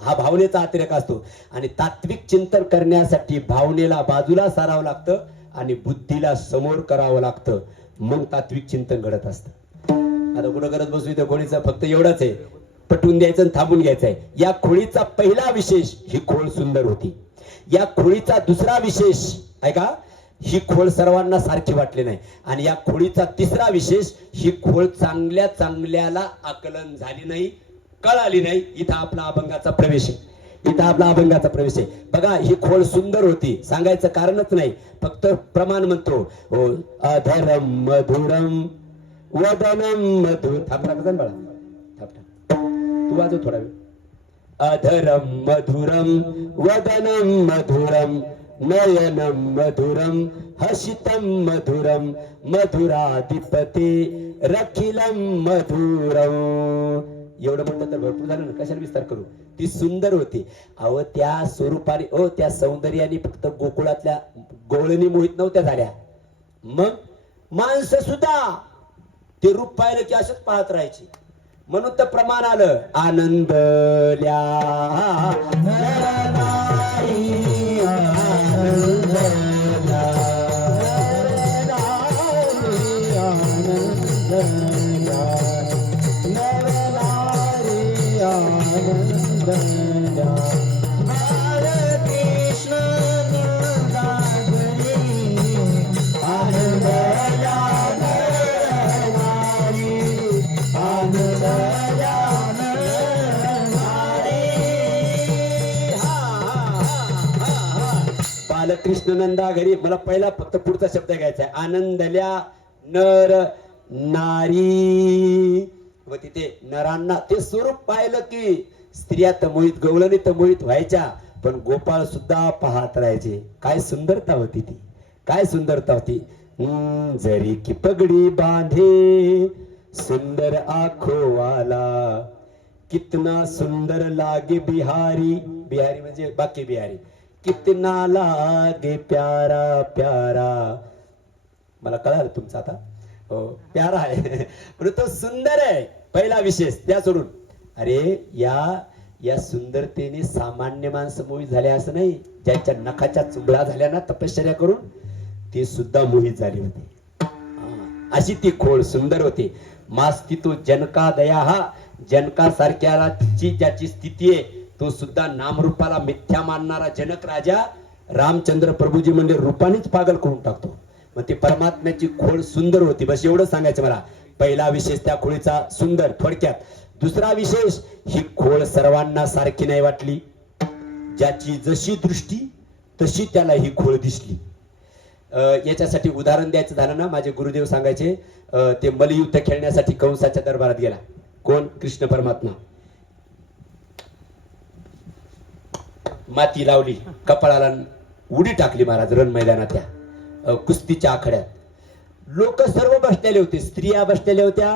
हा भावनेचा अतिरेक असतो आणि तात्विक चिंतन करण्यासाठी भावनेला बाजूला सारावं लागतं आणि बुद्धीला समोर करावं लागतं. मग तात्विक चिंतन घडत असतं. आता कुठं करत बसू त्या खोळीचा फक्त एवढाच आहे पटवून द्यायचं आणि थांबून घ्यायचं आहे. या खोळीचा पहिला विशेष ही खोळ सुंदर होती. या खोळीचा दुसरा विशेष ऐका ही खोळ सर्वांना सारखी वाटली नाही. आणि या खोळीचा तिसरा विशेष ही खोळ चांगल्याला आकलन झाली नाही कळाली नाही. इथं आपला अभंगाचा प्रवेश आहे. इथं आपला अभंगाचा प्रवेश आहे. बघा ही खोळ सुंदर होती सांगायचं कारणच नाही फक्त प्रमाण म्हणतो. अधरम मधुरम वदनम मधुर थांबला का बाळा थांबता तू वाजव थोडा वेळ. अधरम मधुरम वदनम मधुरम नयनम मधुरम हसितं मधुरं मधुराधिपते रखिलं मधुरं. एवढं म्हटलं तर भरपूर झालं ना, कशाला विस्तार करू. ती सुंदर होती. अहो त्या स्वरूपाने त्या सौंदर्याने फक्त गोकुळातल्या गवळणी मोहित नव्हत्या झाल्या, मग माणसं सुद्धा ते रूप पाहिलं की असंच पाहत राहायची. म्हणून तर प्रमाण आलं आनंदल्या बालकृष्ण नंदा घरी. मला पहिला फक्त पुढचा शब्द घ्यायचा आहे. आनंदल्या नर नारी. व तिथे नरांना ते स्वरूप पाहिलं की स्त्रिया तर मोहित, गवळणी तर मोहित व्हायच्या, पण गोपाळ सुद्धा पाहत राहायचे. काय सुंदरता होती ती, काय सुंदरता होती. जरी की पगडी बांधे सुंदर आँखों वाला, कितना सुंदर लागे बिहारी. बिहारी म्हणजे बाकी बिहारी. कितना लागे प्यारा प्यारा. मला कळालं तुमचं आता. हो प्यारा आहे पण तो सुंदर आहे. पहिला विशेष त्या सोडून. अरे या सुंदरतेने सामान्य माणसं मोहित झाले असं नाही. ज्यांच्या नखाच्या चुंबळा झाल्या ना तपश्चर्या करून, ते सुद्धा मोहित झाले होते. अशी ती खोळ सुंदर होती. मास्ती तो जनका दया. हा जनका सारख्याला ज्याची स्थिती आहे तो सुद्धा नामरूपाला मिथ्या मानणारा जनक राजा रामचंद्र प्रभूजी म्हणजे रूपानेच पागल करून टाकतो. मग ती परमात्म्याची खोड सुंदर होती. बस एवढं सांगायचं मला. पहिला विशेष त्या खोळीचा सुंदर थोडक्यात. दुसरा विशेष, ही खोळ सर्वांना सारखी नाही वाटली. ज्याची जशी दृष्टी तशी त्याला ही खोळ दिसली. याच्यासाठी उदाहरण द्यायचं झालं ना, माझे गुरुदेव सांगायचे, ते मल्लयुद्ध खेळण्यासाठी कंसाच्या दरबारात गेला. कोण? कृष्ण परमात्मा. माती लावली कपाळाला, उडी टाकली महाराज रण मैदानात त्या कुस्तीच्या आखाड्यात. लोक सर्व बसलेले होते. स्त्रिया बसलेल्या होत्या,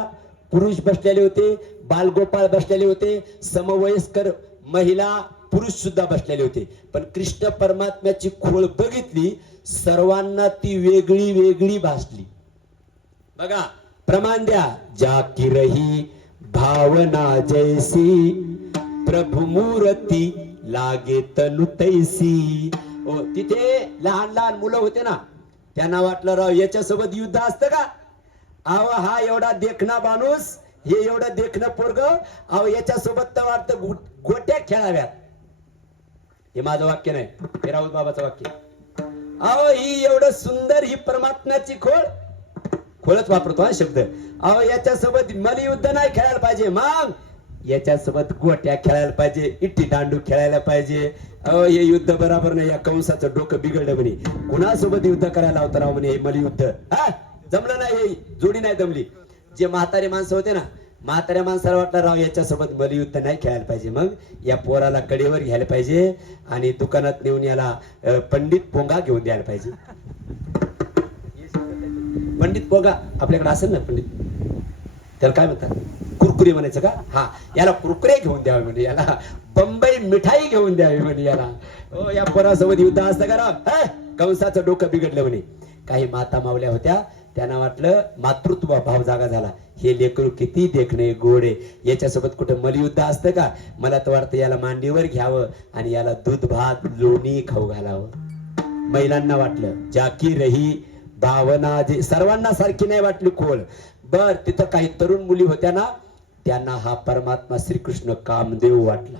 पुरुष बसलेले होते, बालगोपाळ बसलेले होते, समवयस्कर महिला पुरुष सुद्धा बसलेले होते. पण कृष्ण परमात्म्याची खोळ बघितली, सर्वांना ती वेगळी वेगळी भासली. बघा प्रमाण द्या. जाकी रही भावना जैसी प्रभु मूर्ती लागे तनु तैसी. तिथे लहान लहान मुलं होते ना, त्यांना वाटलं राव याच्यासोबत युद्ध असतं का. अहो हा एवढा देखणा माणूस, हे एवढं देखणं पोरग, अहो याच्यासोबत तर वाटतं गोट्या खेळाव्यात. हे माझं वाक्य नाही, हे राऊत बाबाचं वाक्य. अहो ही एवढं सुंदर ही परमात्म्याची खोळच वापरतो हा शब्द. अहो याच्यासोबत मल्लयुद्ध नाही खेळायला पाहिजे, मग याच्यासोबत गोट्या खेळायला पाहिजे, इट्टी दांडू खेळायला पाहिजे. अहो हे युद्ध बरोबर नाही. या कंसाचं डोकं बिघडलं म्हणे. कुणासोबत युद्ध करायला होतं राव म्हणे हे मल्लयुद्ध. हा जमलं नाही, हे जोडी नाही जमली. जे म्हातारे माणसं होते ना, म्हाताऱ्या माणसाला वाटलं राव याच्यासोबत मल्लयुद्ध नाही खेळायला पाहिजे, मग या पोराला कडेवर घ्यायला पाहिजे आणि दुकानात नेऊन याला पंडित पोंगा घेऊन द्यायला पाहिजे. पंडित पोंगा आपल्याकडे असेल ना पंडित, त्याला काय म्हणतात, कुरकुरे म्हणायचं का. हा याला कुरकुरे घेऊन द्यावे म्हणजे, याला बंबई मिठाई घेऊन द्यावी म्हणजे याला. हो या पोरासोबत युद्ध असतं का राव. कंसाचं डोकं बिघडलं म्हणे. काही माता मावल्या होत्या, त्यांना वाटलं मातृत्व भाव जागा झाला. हे लेकरू किती देखणे गोडे, याच्यासोबत कुठं मल्लयुद्ध असतं का. मला तर वाटतं याला मांडीवर घ्यावं आणि याला दूध भात लोणी खाऊ घालावं. महिलांना वाटलं. जाकी रही भावना जे सर्वांना सारखी नाही वाटली खोल. बर तिथं काही तरुण मुली होत्या ना, त्यांना हा परमात्मा श्रीकृष्ण कामदेव वाटला.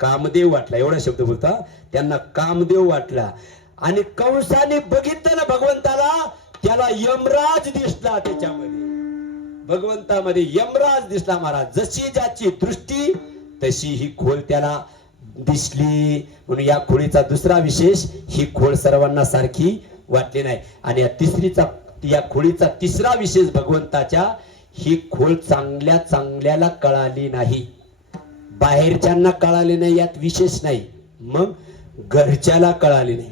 कामदेव वाटला एवढा शब्द बोलता. त्यांना कामदेव वाटला. आणि कंसाने बघितलं ना भगवंताला, त्याला यमराज दिसला. त्याच्यामध्ये भगवंतामध्ये यमराज दिसला महाराज. जशी ज्याची दृष्टी तशी ही खोल त्याला दिसली. म्हणून या खोळीचा दुसरा विशेष, ही खोळ सर्वांना सारखी वाटली नाही. आणि या खोळीचा तिसरा विशेष भगवंताच्या, ही खोळ चांगल्या चांगल्याला कळाली नाही, बाहेरच्यांना कळाली नाही, यात विशेष नाही. मग घरच्याला कळाली नाही.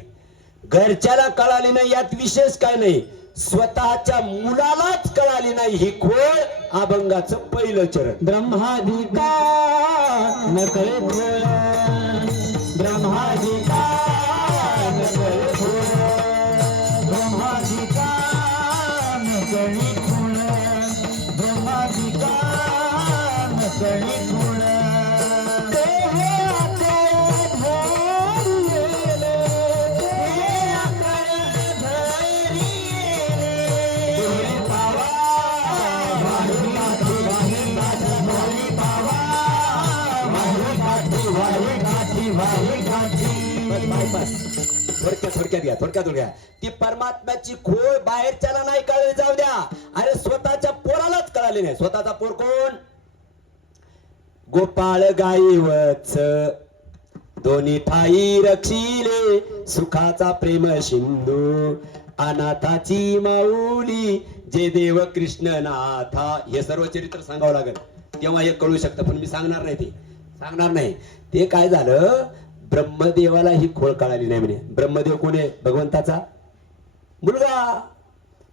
घरच्याला कळाली नाही यात विशेष काय नाही, स्वतःच्या मुलालाच कळाली नाही ही खोड अभंगाचं पहिलं चरण. ब्रह्मादिका नकळे खोळ, ब्रह्मादिका नकळे खोळ, ब्रह्मादिका नकळे खोळ, ब्रह्मादिका नकळे खोळ. ते हे आकळ धरिले, ते आकळ धरिले, तुझे पावा वाही गाठी, वाही गाठी, वाही पावा वाही गाठी, वाही गाठी, वाही गाठी. बस थोडक्यात घ्या. ती परमात्म्याची खोड बाहेरच्याला नाही कळली जाऊ द्या, अरे स्वतःच्या पोरालाच कळाली नाही. स्वतःचा पोर कोण? गोपाळ गाई वत्स दोन्ही ठाई रक्षिले, सुखाचा प्रेम सिंधू अनाथाची माऊली, जे देव कृष्ण नाथा. हे सर्व चरित्र सांगावं लागेल तेव्हा हे कळू शकतं, पण मी सांगणार नाही. ते काय झालं, ब्रह्मदेवाला ही खोड कळाली नाही म्हणे. ब्रह्मदेव कोण आहे? भगवंताचा मुलगा.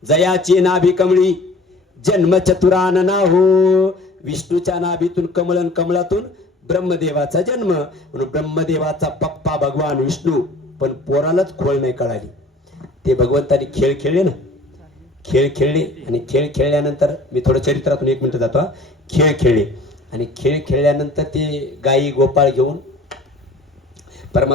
जयाची नाभी कमळी, जन्म चतुरान ना हो. विष्णूच्या नाभीतून कमळन, कमळातून ब्रह्मदेवाचा जन्म. म्हणून ब्रह्मदेवाचा पप्पा भगवान विष्णू, पण पोरालाच खोड नाही कळाली. ते भगवंताने खेळ खेळले ना, खेळ खेळले आणि खेळ खेळल्यानंतर मी थोडं चरित्रातून 1 मिनिट जातो. खेळ खेळले आणि खेळ खेळल्यानंतर ते गाई गोपाळ घेऊन परमात्मा